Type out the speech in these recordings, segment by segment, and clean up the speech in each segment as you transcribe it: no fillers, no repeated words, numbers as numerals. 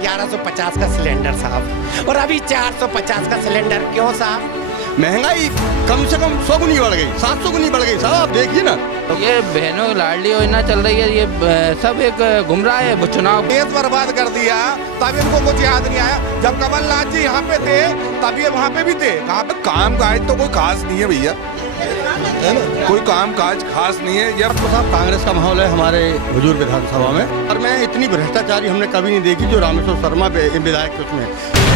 1150 का सिलेंडर साहब, और अभी 450 का सिलेंडर। क्यों साहब? महंगाई कम से कम 100 गुनी बढ़ गई, 700 गुनी बढ़ गई साहब, आप देखिए ना। ये बहनों लाडली योजना चल रही है, ये सब एक गुमराह है। वो चुनाव देश बर्बाद कर दिया, तब इनको कुछ याद नहीं आया। जब कमलनाथ जी यहाँ पे थे तब ये वहाँ पे भी थे। कहाँ पे काम काज तो कोई खास नहीं है भैया, है ना, कोई काम काज खास नहीं है। ये तो साहब कांग्रेस का माहौल है हमारे हुजूर विधानसभा में, और मैं इतनी भ्रष्टाचारी हमने कभी नहीं देखी जो रामेश्वर शर्मा विधायक के उसमें।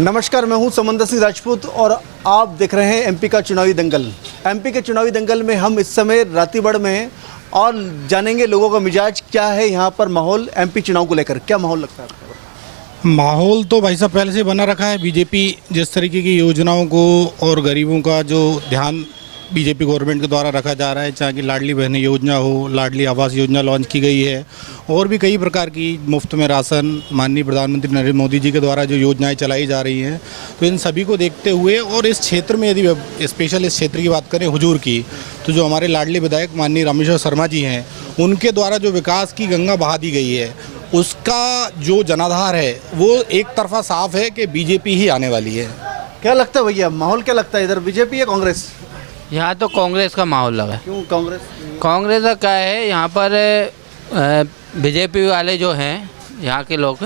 नमस्कार, मैं हूं समंदर सिंह राजपूत और आप देख रहे हैं एमपी का चुनावी दंगल। एमपी के चुनावी दंगल में हम इस समय रातीगढ़ में हैं और जानेंगे लोगों का मिजाज क्या है, यहाँ पर माहौल एमपी चुनाव को लेकर क्या माहौल लगता है आपको? माहौल तो भाई साहब पहले से बना रखा है। बीजेपी जिस तरीके की योजनाओं को और गरीबों का जो ध्यान बीजेपी गवर्नमेंट के द्वारा रखा जा रहा है, चाहे कि लाडली बहन योजना हो, लाडली आवास योजना लॉन्च की गई है, और भी कई प्रकार की मुफ्त में राशन माननीय प्रधानमंत्री नरेंद्र मोदी जी के द्वारा जो योजनाएं चलाई जा रही हैं, तो इन सभी को देखते हुए और इस क्षेत्र में यदि स्पेशल इस क्षेत्र की बात करें हुजूर की, तो जो हमारे लाडली विधायक माननीय रामेश्वर शर्मा जी हैं, उनके द्वारा जो विकास की गंगा बहा दी गई है, उसका जो जनाधार है वो एक तरफा साफ है कि बीजेपी ही आने वाली है। क्या लगता है भैया, माहौल क्या लगता है इधर, बीजेपी या कांग्रेस? यहाँ तो कांग्रेस का माहौल लगा है। क्यों कांग्रेस? कांग्रेस का क्या है, यहाँ पर बीजेपी वाले जो हैं, यहाँ के लोग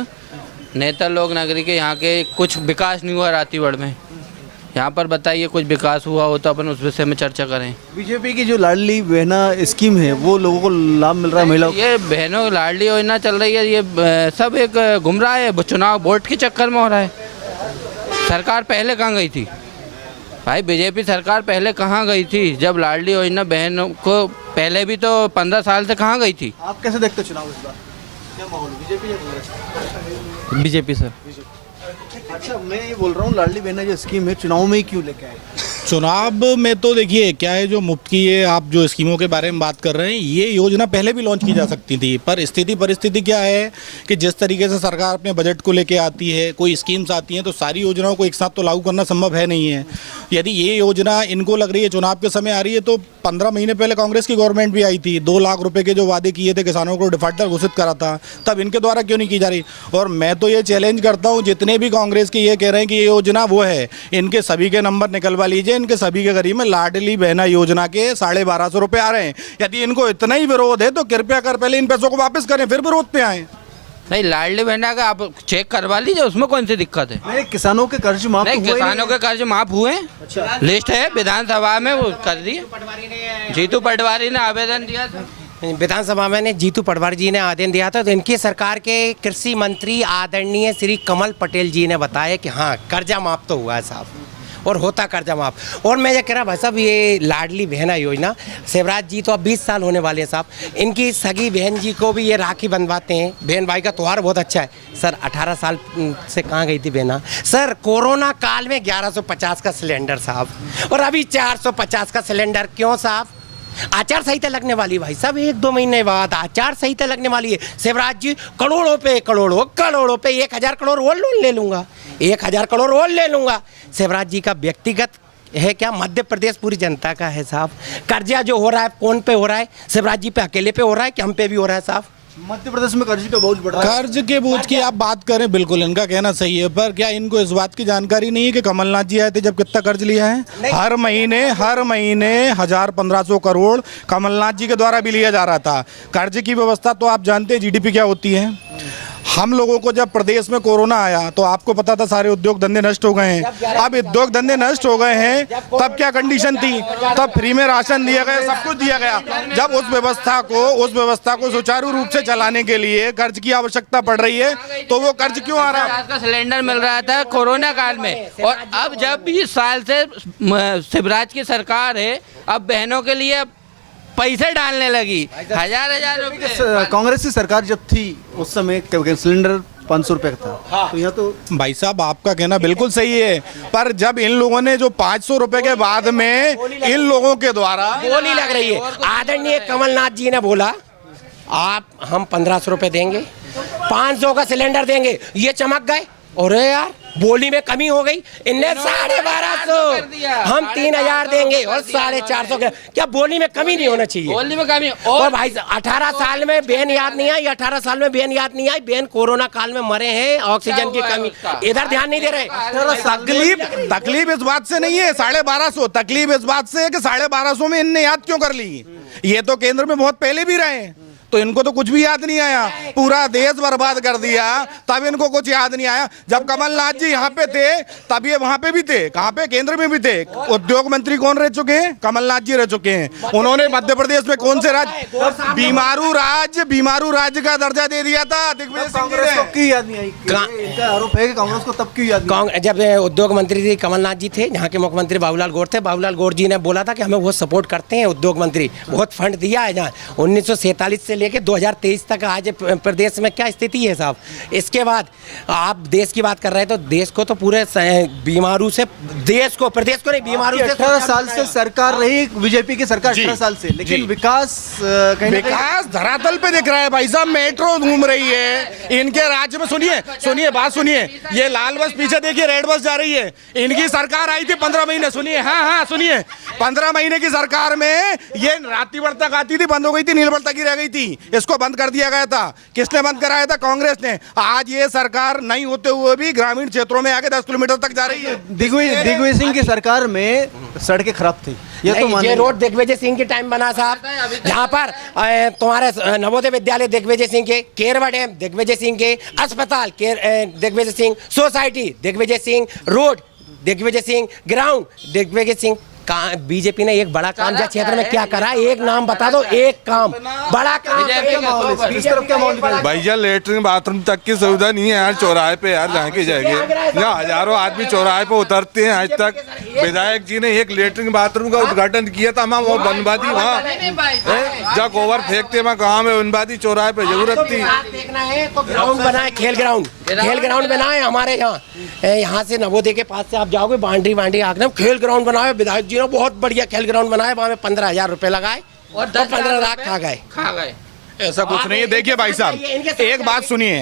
नेता लोग नागरिक यहाँ के, कुछ विकास नहीं हुआ रातीगढ़ में। यहाँ पर बताइए कुछ विकास हुआ हो तो अपन उस विषय में चर्चा करें। बीजेपी की जो लाडली बहना स्कीम है वो लोगों को लाभ मिल रहा है महिलाओं? ये बहनों लाडली योजना चल रही है, ये सब एक गुमराह है। वो चुनाव वोट के चक्कर में हो रहा है। सरकार पहले कहाँ गई थी भाई? बीजेपी सरकार पहले कहाँ गई थी? जब लाडली योजना बहनों को पहले भी तो 15 साल से कहाँ गई थी? आप कैसे देखते हो चुनाव इस बार, क्या माहौल, बीजेपी या कांग्रेस? BJP sir. अच्छा, मैं ये बोल रहा हूँ लाडली बहना जो स्कीम है चुनाव में ही क्यों लेके आए? चुनाव में तो देखिए क्या है, जो मुफ्त की ये आप जो स्कीमों के बारे में बात कर रहे हैं, ये योजना पहले भी लॉन्च की जा सकती थी, पर स्थिति परिस्थिति क्या है कि जिस तरीके से सरकार अपने बजट को लेके आती है, कोई स्कीम्स आती हैं, तो सारी योजनाओं को एक साथ तो लागू करना संभव है नहीं है। यदि ये योजना इनको लग रही है चुनाव के समय आ रही है, तो 15 महीने पहले कांग्रेस की गवर्नमेंट भी आई थी, 2 लाख रुपये के जो वादे किए थे किसानों को डिफाल्टर घोषित करा था, तब इनके द्वारा क्यों नहीं की जा रही? और मैं तो ये चैलेंज करता हूँ, जितने भी कांग्रेस के ये कह रहे हैं कि ये योजना वो है, इनके सभी के नंबर निकलवा लीजिए, इनके सभी के गरीब में लाडली बहना योजना के 1250 रुपये आ रहे हैं। यदि इनको इतना ही विरोध है तो कृपया कर पहले इन पैसों को वापस करें, फिर विरोध पे आए। नहीं, लाडली बहना का आप चेक करवा लीजिए, उसमें कौन सी दिक्कत है? नहीं, किसानों के कर्ज माफ नहीं, हुए किसानों के कर्ज माफ हुए। अच्छा, लिस्ट है विधानसभा में, वो कर दिए। जीतू पटवारी ने आवेदन दिया था विधानसभा में जीतू पटवारी जी ने आवेदन दिया था, तो इनकी सरकार के कृषि मंत्री आदरणीय श्री कमल पटेल जी ने बताया कि हाँ कर्जा माफ तो हुआ है साहब, और होता कर्जा माफ। और मैं ये कह रहा भाई साहब, ये लाडली बहना योजना, शिवराज जी तो अब 20 साल होने वाले हैं साहब, इनकी सगी बहन जी को भी ये राखी बंधवाते हैं। बहन भाई का त्यौहार बहुत अच्छा है सर। 18 साल से कहाँ गई थी बहना? सर कोरोना काल में 1150 का सिलेंडर साहब, और अभी 450 का सिलेंडर। क्यों साहब? आचार संहिता लगने वाली भाई साहब, 1-2 महीने बाद आचार संहिता लगने वाली है। शिवराज जी करोड़ों पे 1000 करोड़ और लोन ले लूंगा, 1000 करोड़ और ले लूंगा। शिवराज जी का व्यक्तिगत है क्या? मध्य प्रदेश पूरी जनता का है साहब। कर्जा जो हो रहा है कौन पे हो रहा है? शिवराज जी पे अकेले पे हो रहा है कि हम पे भी हो रहा है साहब? मध्य प्रदेश में कर्ज का बोझ बढ़ रहा है। कर्ज के बोझ की आप बात करें, बिल्कुल इनका कहना सही है, पर क्या इनको इस बात की जानकारी नहीं है कि कमलनाथ जी आए थे जब कितना कर्ज लिया है? हर महीने 1000-1500 करोड़ कमलनाथ जी के द्वारा भी लिया जा रहा था। कर्ज की व्यवस्था तो आप जानते हैं जीडीपी क्या होती है। हम लोगों को जब प्रदेश में कोरोना आया तो आपको पता था सारे उद्योग धंधे नष्ट हो गए हैं। अब उद्योग धंधे नष्ट हो गए हैं, तब क्या कंडीशन थी? तब फ्री में राशन दिया गया, सब कुछ दिया गया। जब उस व्यवस्था को सुचारू रूप से चलाने के लिए कर्ज की आवश्यकता पड़ रही है, तो वो कर्ज क्यों आ रहा है? का सिलेंडर मिल रहा था कोरोना काल में, और अब जब 20 साल से शिवराज की सरकार है, अब बहनों के लिए पैसे डालने लगी, हजार रुपए। कांग्रेस की सरकार जब थी उस समय सिलेंडर 500 रुपये का था। हाँ। तो यहाँ तो भाई साहब आपका कहना बिल्कुल सही है, पर जब इन लोगों ने जो 500 रुपए के बाद में इन लोगों के द्वारा बोली लग रही है, आदरणीय कमलनाथ जी ने बोला हम 1500 रुपए देंगे, 500 का सिलेंडर देंगे, ये चमक गए। अरे यार बोली में कमी हो गई, इनने 1250, हम 3000 देंगे और 450, क्या बोली में कमी नहीं होना चाहिए? बोली में कमी और भाई 18 साल में बेन याद नहीं आई, 18 साल में बेन याद नहीं आई, बेन कोरोना काल में मरे हैं, ऑक्सीजन की कमी, इधर ध्यान नहीं दे रहे। तकलीफ इस बात से नहीं है 1250, तकलीफ इस बात से है कि 1250 में इनने याद क्यों कर ली? ये तो केंद्र में बहुत पहले भी रहे हैं, तो इनको तो कुछ भी याद नहीं आया, पूरा देश बर्बाद कर दिया, तब इनको कुछ याद नहीं आया। जब कमलनाथ जी यहाँ पे थे तब ये वहां पे भी थे, कहाँ पे? केंद्र में भी थे। उद्योग मंत्री कौन रह चुके हैं? कमलनाथ जी रह चुके हैं। उन्होंने मध्य प्रदेश में कौन से राज्य, बीमारू राज्य का दर्जा दे दिया था दिग्विजय सिंह जी ने। क्यों याद नहीं आई? इनका आरोप है कि कांग्रेस को तब क्यों याद नहीं आई? जब उद्योग मंत्री जी कमलनाथ जी थे, यहाँ के मुख्यमंत्री बाबूलाल गौर थे, बाबूलाल गौर जी ने बोला था कि हमें बहुत सपोर्ट करते हैं उद्योग मंत्री, बहुत फंड दिया है। जहाँ 1947 से लेकर 2023 तक आज प्रदेश में क्या स्थिति है साहब। इसके बाद आप देश की बात कर रहे हैं, तो देश को तो पूरे बीमारू से, देश को, प्रदेश को नहीं, बीमारू से 18 साल से सरकार रही बीजेपी की सरकार, 18 साल से, लेकिन विकास कहीं ना कहीं विकास धरातल पे दिख रहा है भाई साहब। मेट्रो घूम रही है इनके राज्य में। सुनिए बात सुनिए, ये लाल बस पीछे देखिए, रेड बस जा रही है। इनकी सरकार आई थी 15 महीने, सुनिए, हाँ सुनिए, 15 महीने की सरकार में ये रातीवर तक आती थी, बंद हो गई थी, नीलबल तक ही रह गई थी, इसको बंद कर दिया गया था। किसने बंद कराया था? कांग्रेस ने। आज ये सरकार नहीं होते हुए भी ग्रामीण क्षेत्रों में आके 10 किलोमीटर तक जा रही है। दिग्विजय सिंह की सरकार में सड़कें खराब थी, ये तो ये रोड दिग्विजय सिंह के टाइम बना साहब, जहाँ पर तुम्हारे नवोदय विद्यालय दिग्विजय सिंह के, केरवा डैम दिग्विजय सिंह के, अस्पताल Digvijay Singh, society Digvijay Singh, road Digvijay Singh, ground Digvijay Singh. BJP ने एक बड़ा काम जहाँ क्षेत्र में क्या करा, एक नाम बता दो, एक काम बड़ा काम। भैया लेटरिन बाथरूम तक की सुविधा नहीं है यार चौराहे पे, यार जहाँ की जाएगी। यहाँ हजारों आदमी चौराहे पे उतरते हैं, आज तक विधायक जी ने एक लेटरिन बाथरूम का उद्घाटन किया था, वहाँ वो बनवादी, वहाँ जहाँ गोबर फेंकते वहाँ गाँव में बनवादी, चौराहे पे जरूरत थी। देखना है तो ग्राउंड बनाए, खेल ग्राउंड बनाए हमारे यहाँ से नवोदय के पास से आप जाओगे, बांडी आगे खेल ग्राउंड बनाए, विधायक जी ने बहुत बढ़िया खेल ग्राउंड बनाया, वहाँ में 15,000 रुपए लगाए और 15 लाख खा गए। ऐसा कुछ नहीं है। देखिए भाई साहब, एक बात सुनिए,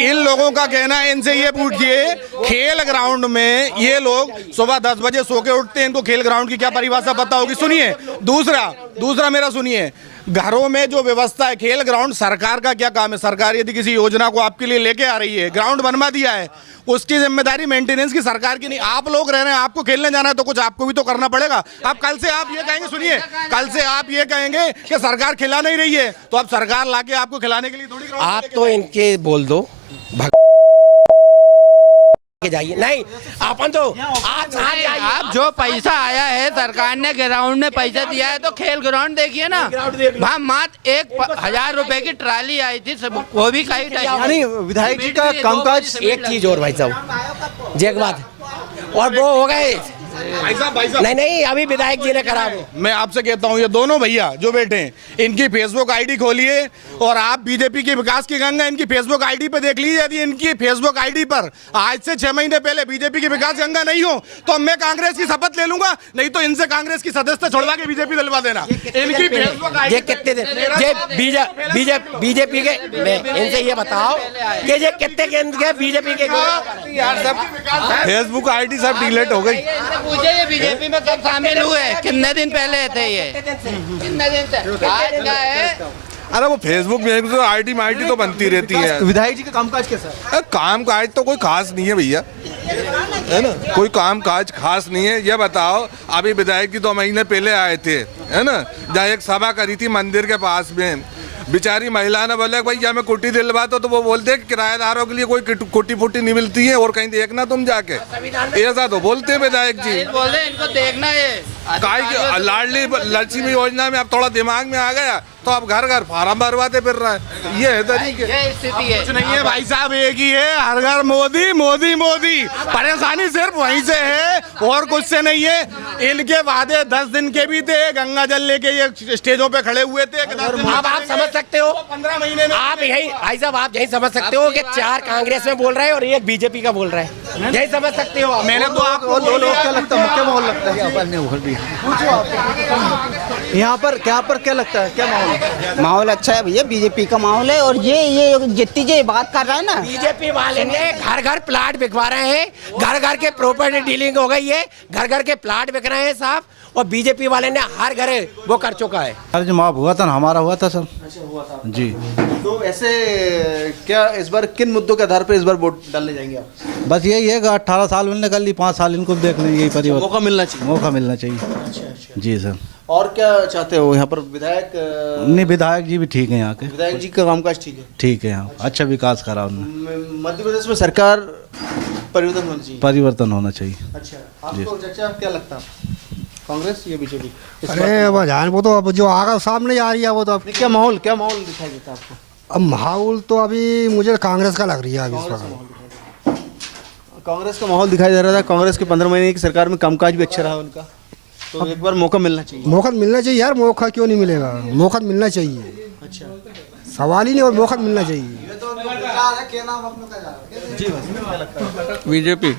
इन लोगों का कहना है, इनसे ये पूछिए, खेल ग्राउंड में ये लोग सुबह 10 बजे सो के उठते हैं, इनको खेल ग्राउंड की क्या परिभाषा पता होगी? सुनिए, दूसरा मेरा सुनिए, घरों में जो व्यवस्था है, खेल ग्राउंड सरकार का क्या काम है? सरकार यदि किसी योजना को आपके लिए लेके आ रही है, ग्राउंड बनवा दिया है, उसकी जिम्मेदारी मेंटेनेंस की सरकार की नहीं। आप लोग रह रहे हैं, आपको खेलने जाना है तो कुछ आपको भी तो करना पड़ेगा। अब कल से आप ये कहेंगे, सुनिए, कल से आप ये कहेंगे कि सरकार खिला नहीं रही है, तो अब सरकार लाके आपको खिलाने के लिए थोड़ी आप तो इनके बोल दो जाइए, नहीं अपन तो आप जो पैसा आया है, सरकार ने ग्राउंड में पैसा दिया है, तो खेल ग्राउंड देखिए ना, वहाँ मात्र 1,000 रुपए की ट्राली आई थी, वो भी कहीं यानी विधायक जी का कामकाज। एक चीज और भाई साहब, एक बात और वो हो गए, नहीं अभी विधायक जी ने करा वो। मैं आपसे कहता हूँ, ये दोनों भैया जो बैठे हैं, इनकी फेसबुक आईडी खोलिए और आप बीजेपी की विकास की गंगा इनकी फेसबुक आईडी पे देख लीजिए। यदि इनकी फेसबुक आईडी पर आज से 6 महीने पहले बीजेपी की विकास गंगा नहीं हो, तो मैं कांग्रेस की शपथ ले लूंगा, नहीं तो इनसे कांग्रेस की सदस्यता छोड़वा के बीजेपी दिलवा देना। इनकी फेसबुक ये कितने दिन बीजेपी के, इनसे ये बताओ कि ये कितने केंद्र के बीजेपी के यार सब फेसबुक आईडी सब डिलीट हो गई। पूछे ये बीजेपी में कब शामिल हुए, कितने दिन पहले थे ये, कितने दिन से आज का है? अरे वो फेसबुक में तो आईडी माईडी तो बनती रहती है। विधायक जी का कामकाज कैसा है? काम काज तो कोई खास नहीं है भैया, है ना, कोई काम काज खास नहीं है। ये बताओ, अभी विधायक जी 2 महीने पहले आए थे, है ना, जहाँ एक सभा करी थी मंदिर के पास में, बेचारी महिला ने बोले भाई मैं कुटी दिलवा, तो वो बोलते किराएदारों के लिए कोई कुटी फुटी नहीं मिलती है, और कहीं देखना तुम जाके, ऐसा तो बोलते हैं विधायक जी। बोले इनको देखना है लाडली लक्ष्मी योजना में अब थोड़ा दिमाग में आ गया, तो अब घर घर फार्म भरवाते फिर रहा है। ये है तरीके, ये स्थिति है। कुछ नहीं है भाई साहब, एक ही है, हर घर मोदी मोदी मोदी। परेशानी सिर्फ वहीं से है और कुछ से नहीं है। इनके वादे 10 दिन के भी थे, गंगा जल लेके ये स्टेजों पे खड़े हुए थे। अब आप समझ सकते हो 15 महीने में आप यही भाई साहब, आप यही समझ सकते हो कि 4 कांग्रेस में बोल रहे हैं और 1 बीजेपी का बोल रहा है, यही समझ सकते हो। मैंने तो आपको दो लोग क्या लगता है, मुख्य माहौल लगता है यहाँ पर क्या लगता है, क्या माहौल माहौल अच्छा है भैया, बीजेपी का माहौल है। और ये जितनी ये बात कर रहा है ना, बीजेपी वाले ने घर घर प्लाट बिकवा रहे हैं, घर घर के प्रॉपर्टी डीलिंग हो गई है, घर घर के प्लाट बिक रहे हैं साहब, और बीजेपी वाले ने हर घर वो कर चुका है। कर्ज माफ हुआ था ना, हमारा हुआ था सर। जी। तो ऐसे क्या इस बार किन मुद्दों के आधार पर इस बार वोट डालने जाएंगे आप? बस यही है कि 18 साल मैंने कर ली, 5 साल इनको देख लें, यही परिवर्तन। मौका मिलना चाहिए। मौका मिलना चाहिए। जी सर। और क्या चाहते हो यहाँ पर? विधायक नहीं, विधायक जी भी ठीक है यहाँ के। विधायक जी का कामकाज ठीक है? ठीक है, यहाँ अच्छा विकास करा उन्होंने। मध्य प्रदेश में सरकार परिवर्तन होना चाहिए। परिवर्तन होना चाहिए। अच्छा, आपको चाचा क्या लगता है, कांग्रेस या बीजेपी? अरे वजह वो तो अब जो आगा सामने आ रही है वो तो अब क्या माहौल दिखाई देता है आपको? अब माहौल तो अभी मुझे कांग्रेस का लग रही है अभी इस वक्त। कांग्रेस का माहौल दिखाई दे रहा था। कांग्रेस के 15 महीने की सरकार में कामकाज भी अच्छा रहा उनका, तो एक बार मौका मिलना चाहिए। मौका मिलना चाहिए यार, मौका क्यों नहीं मिलेगा? मौका मिलना चाहिए। अच्छा, सवाल ही नहीं, और मौका मिलना चाहिए। बीजेपी।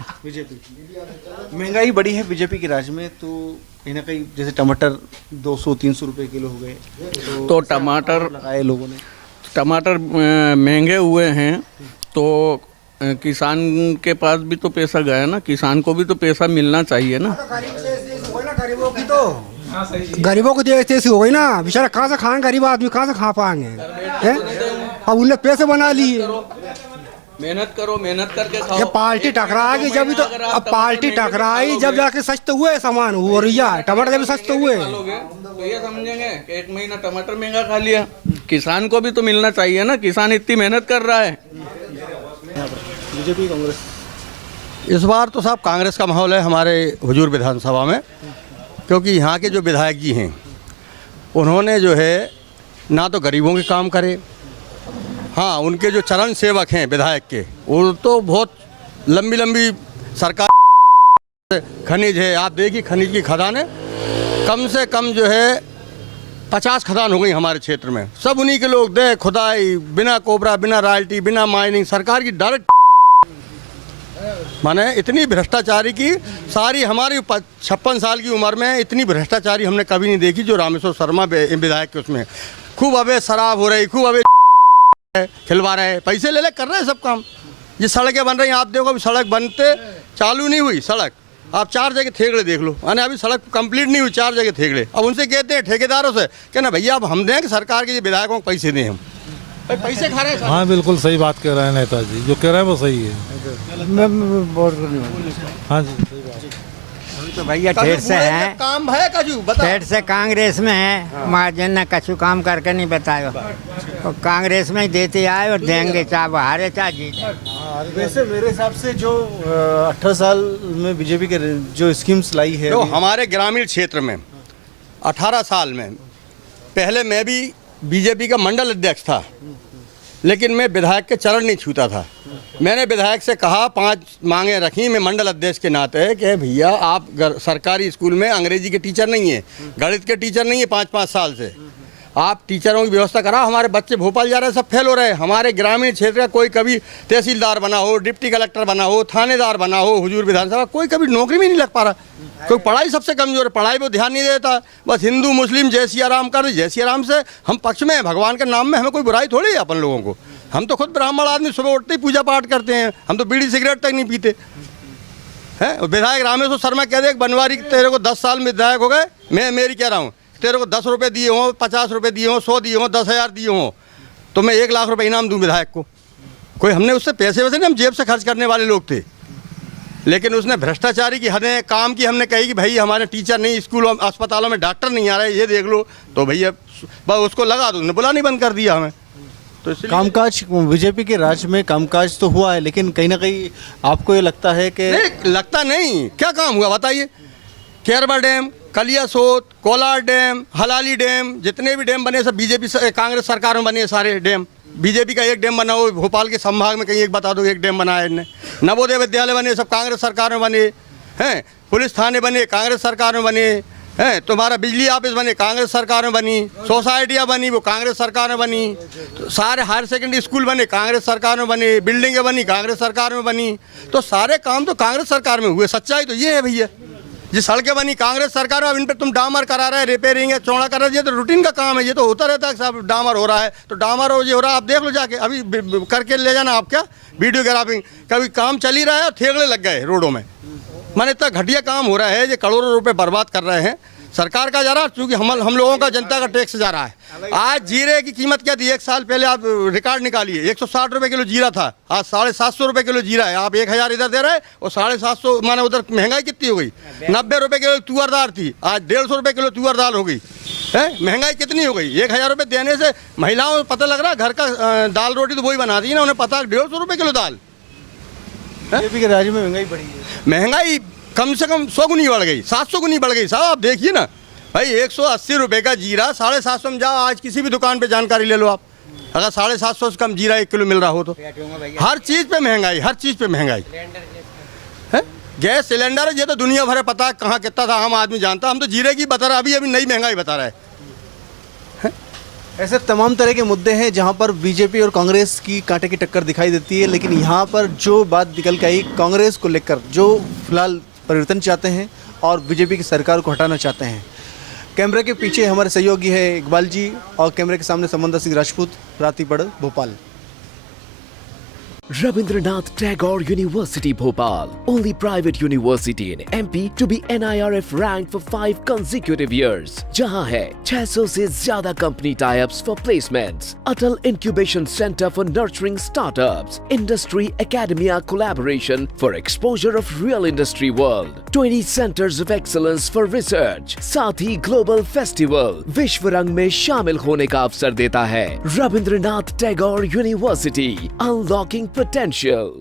महंगाई बढ़ी है बीजेपी के राज में, तो कहीं ना कहीं जैसे टमाटर 200-300 रुपए किलो हो गए, तो टमाटर लगाए लोगों ने। टमाटर महंगे हुए हैं, तो किसान के पास भी तो पैसा गया ना, किसान को भी तो पैसा मिलना चाहिए ना। गरीबों की तो गरीबों की तो ऐसी हो गई ना, बेचारा कहाँ से खाएंगे, गरीब आदमी कहाँ से खा पाएंगे? अब उनने पैसे बना लिए। मेहनत करो, मेहनत करके खाओ। ये पार्टी टकराएगी जब ही तो, अब पार्टी टकराई जब जाके सस्ते हुए सामान हो रही है, टमाटर जब सस्ते हुए। तो ये समझेंगे कि एक महीना टमाटर महंगा खा लिया, किसान को भी तो मिलना चाहिए ना, किसान इतनी मेहनत कर रहा है। बीजेपी कांग्रेस? इस बार तो साहब कांग्रेस का माहौल है हमारे हुजूर विधानसभा में, क्योंकि यहाँ के जो विधायक जी हैं उन्होंने जो है ना तो गरीबों के काम करे, हाँ उनके जो चरण सेवक हैं विधायक के, वो तो बहुत लंबी लंबी सरकार खनिज है, आप देखिए खनिज की खदान है, कम से कम जो है 50 खदान हो गई हमारे क्षेत्र में, सब उन्हीं के लोग दे खुदाई, बिना कोबरा, बिना रॉयल्टी, बिना माइनिंग, सरकार की डायरेक्ट माने इतनी भ्रष्टाचारी की सारी हमारी 56 साल की उम्र में इतनी भ्रष्टाचारी हमने कभी नहीं देखी जो रामेश्वर शर्मा विधायक के उसमें। खूब अबे शराब हो रही, खूब अबे खिलवा रहे हैं, पैसे ले कर रहे हैं सब काम। ये सड़कें बन रही हैं, आप देखो अभी सड़क बनते चालू नहीं हुई सड़क, आप 4 जगह थेगड़े देख लो, यानी अभी सड़क कंप्लीट नहीं हुई, 4 जगह थेगड़े। अब उनसे कहते हैं ठेकेदारों से कि ना भैया अब हम दें कि सरकार के विधायकों को पैसे दें, हम पैसे खा रहे हैं। हाँ बिल्कुल सही बात कह रहे हैं नेताजी, जो कह रहे हैं वो सही है। हाँ जी सही बात। तो भैया ठेठ से है, काम है काजू बता। ठेठ से कांग्रेस में है, महाजन ने कछु काम करके नहीं बताया, और कांग्रेस में ही देते आए और देंगे, चाहे वो हारे चाहे जीते। वैसे मेरे हिसाब से जो 18 साल में बीजेपी के जो स्कीम्स लाई है, तो हमारे ग्रामीण क्षेत्र में 18 साल में पहले मैं भी बीजेपी का मंडल अध्यक्ष था, लेकिन मैं विधायक के चरण नहीं छूता था। मैंने विधायक से कहा 5 मांगे रखी मैं मंडल अध्यक्ष के नाते कि भैया आप सरकारी स्कूल में अंग्रेजी के टीचर नहीं है, गणित के टीचर नहीं है 5-5 साल से, आप टीचरों की व्यवस्था कराओ। हमारे बच्चे भोपाल जा रहे हैं, सब फेल हो रहे हैं। हमारे ग्रामीण क्षेत्र का कोई कभी तहसीलदार बना हो, डिप्टी कलेक्टर बना हो, थानेदार बना हो, हुजूर विधानसभा कोई कभी नौकरी में नहीं लग पा रहा। कोई पढ़ाई सबसे कमजोर है, पढ़ाई पर ध्यान नहीं देता, बस हिंदू मुस्लिम जय सिया राम कर, जय सिया राम से हम पक्ष में हैं, भगवान के नाम में हमें कोई बुराई थोड़ी है अपन लोगों को। हम तो खुद ब्राह्मण आदमी, सुबह उठते ही पूजा पाठ करते हैं, हम तो बीड़ी सिगरेट तक नहीं पीते हैं। विधायक रामेश्वर शर्मा कह दे बनवारी तेरे को 10 साल में विधायक हो गए, मैं मेरी कह रहा हूँ तेरे को 10 रुपये दिए हों, 50 रुपये दिए हों, 100 दिए हों, 10,000 दिए हों, तो मैं 1 लाख रुपये इनाम दूं विधायक को। कोई हमने उससे पैसे वैसे नहीं, हम जेब से खर्च करने वाले लोग थे, लेकिन उसने भ्रष्टाचारी की हदें काम की। हमने कही कि भाई हमारे टीचर नहीं, स्कूलों अस्पतालों में डॉक्टर नहीं आ रहे, ये देख लो, तो भैया बस उसको लगा दो, बुला नहीं बंद कर दिया हमें। तो कामकाज बीजेपी के राज्य में कामकाज तो हुआ है, लेकिन कहीं ना कहीं आपको ये लगता है कि लगता नहीं, क्या काम हुआ बताइए? केरबा डैम, कलियासोत, कोलार डैम, हलाली डैम, जितने भी डैम बने सब बीजेपी कांग्रेस सरकार में बने सारे डैम। बीजेपी का एक डैम बना हो भोपाल के संभाग में, कहीं एक बता दो एक डैम बना है इनने। नवोदय विद्यालय बने सब कांग्रेस सरकार में बने हैं, पुलिस थाने बने कांग्रेस सरकार में बने हैं, तुम्हारा बिजली ऑफिस बने कांग्रेस सरकार में बनी, सोसाइटियाँ बनी वो कांग्रेस सरकार में बनी, तो सारे हायर सेकेंडरी स्कूल बने कांग्रेस सरकार में बने, बिल्डिंगें बनी कांग्रेस सरकार में बनी, तो सारे काम तो कांग्रेस सरकार में हुए। सच्चाई तो ये है भैया, ये सड़कें बनी कांग्रेस सरकार में, अब इन पे तुम डामर करा रहे, रिपेयरिंग है, चौड़ा कर रहे हैं, ये तो रूटीन का काम है, ये तो होता रहता है साहब। डामर हो रहा है तो डामर हो, ये हो रहा है, आप देख लो जाके, अभी करके ले जाना आप, क्या वीडियोग्राफिंग, कभी काम चल ही रहा है और ठेकड़े लग गए रोडों में। माने इतना घटिया काम हो रहा है, ये करोड़ों रुपए बर्बाद कर रहे हैं सरकार का जा रहा, क्योंकि हम लोगों का, जनता का टैक्स जा रहा है। आज जीरे की कीमत क्या थी, 1 साल पहले आप रिकॉर्ड निकालिए, 160 रुपए किलो जीरा था, आज 750 रुपए किलो जीरा है। आप 1000 इधर दे रहे हैं और 750, माने उधर महंगाई कितनी हो गई। 90 रुपए किलो तुअर दाल थी, आज 150 रुपए किलो तुअर दाल हो गई है। महंगाई कितनी हो गई। 1000 रुपए देने से महिलाओं को पता लग रहा है, घर का दाल रोटी तो वही बनाती है ना, उन्हें पता 150 रुपए किलो दाल। बीजेपी के राज्य में महंगाई बढ़ी है, महंगाई कम से कम 100 गुनी बढ़ गई, 700 गुनी बढ़ गई साहब। आप देखिए ना भाई, 180 रुपए का जीरा 750 में जाओ, आज किसी भी दुकान पे जानकारी ले लो आप, अगर 750 से कम जीरा 1 किलो मिल रहा हो तो। हर चीज़ पे महंगाई, हर चीज़ पे महंगाई है। गैस सिलेंडर है, ये तो दुनिया भर पता है कहाँ कितना था, आम आदमी जानता। हम तो जीरे की बता रहे, अभी नई महंगाई बता रहा है। ऐसे तमाम तरह के मुद्दे हैं जहां पर बीजेपी और कांग्रेस की कांटे की टक्कर दिखाई देती है, लेकिन यहां पर जो बात निकल के आई कांग्रेस को लेकर, जो फिलहाल परिवर्तन चाहते हैं और बीजेपी की सरकार को हटाना चाहते हैं। कैमरे के पीछे हमारे सहयोगी है इकबाल जी और कैमरे के सामने समंदर Singh Rajput, रातीपड़, Bhopal. Rabindranath Tagore University Bhopal, only private university in MP to be NIRF ranked for 5 consecutive years. जहां है 600 से ज्यादा company tie-ups for placements, Atal Incubation Center for nurturing startups, Industry Academia collaboration for exposure of real industry world, 20 centers of excellence for research, साथ ही global festival विश्व रंग में शामिल होने का अवसर देता है। Rabindranath Tagore University, unlocking potential.